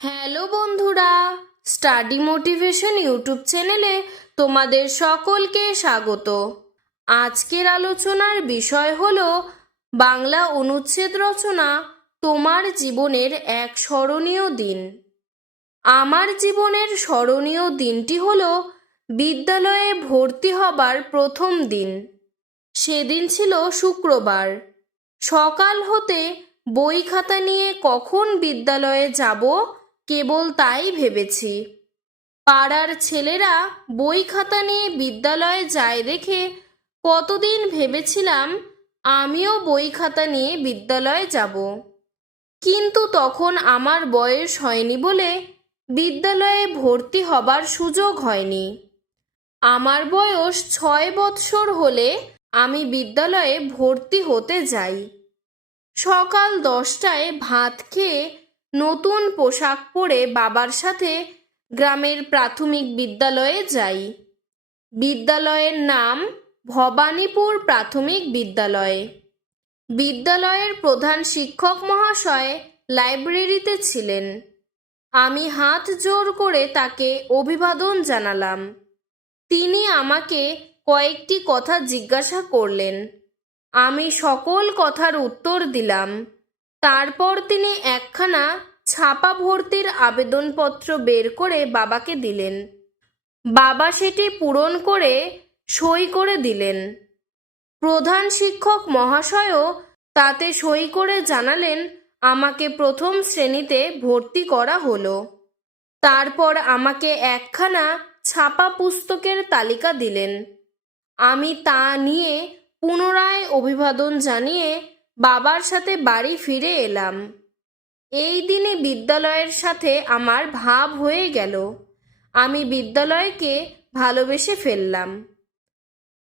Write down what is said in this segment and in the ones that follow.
Hello বন্ধুরা, study motivation YouTube চ্যানেলে তোমাদের সকলকে স্বাগত। আজকের আলোচনার বিষয় হল বাংলা অনুচ্ছেদ রচনা, তোমার জীবনের এক স্মরণীয় দিন। আমার জীবনের স্মরণীয় দিনটি হলো বিদ্যালয়ে ভর্তি হবার প্রথম দিন। সেদিন ছিল শুক্রবার। সকাল হতে বই খাতা নিয়ে কখন বিদ্যালয়ে যাব কেবল তাই ভেবেছি। পাড়ার ছেলেরা বই খাতা নিয়ে বিদ্যালয়ে যায় দেখে কতদিন ভেবেছিলাম আমিও বই খাতা নিয়ে বিদ্যালয়ে যাব। কিন্তু তখন আমার বয়স হয়নি বলে বিদ্যালয়ে ভর্তি হবার সুযোগ হয়নি। আমার বয়স ছয় বৎসর হলে আমি বিদ্যালয়ে ভর্তি হতে যাই। সকাল দশটায় ভাত খেয়ে নতুন পোশাক পরে বাবার সাথে গ্রামের প্রাথমিক বিদ্যালয়ে যাই। বিদ্যালয়ের নাম ভবানীপুর প্রাথমিক বিদ্যালয়। বিদ্যালয়ের প্রধান শিক্ষক মহাশয় লাইব্রেরিতে ছিলেন। আমি হাত জোর করে তাকে অভিবাদন জানালাম। তিনি আমাকে কয়েকটি কথা জিজ্ঞাসা করলেন। আমি সকল কথার উত্তর দিলাম। তারপর তিনি একখানা ছাপা ভর্তির আবেদনপত্র বের করে বাবাকে দিলেন। বাবা সেটি পূরণ করে সই করে দিলেন। প্রধান শিক্ষক মহাশয়ও তাতে সই করে জানালেন, আমাকে প্রথম শ্রেণীতে ভর্তি করা হলো। তারপর আমাকে একখানা ছাপা পুস্তকের তালিকা দিলেন। আমি তা নিয়ে পুনরায় অভিবাদন জানিয়ে বাবার সাথে বাড়ি ফিরে এলাম। এই দিনে বিদ্যালয়ের সাথে আমার ভাব হয়ে গেল। আমি বিদ্যালয়কে ভালোবেসে ফেললাম।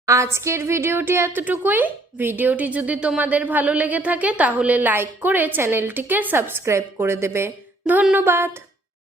আজকের ভিডিওটি এতটুকুই। ভিডিওটি যদি তোমাদের ভালো লেগে থাকে, তাহলে লাইক করে চ্যানেলটিকে সাবস্ক্রাইব করে দেবে। ধন্যবাদ।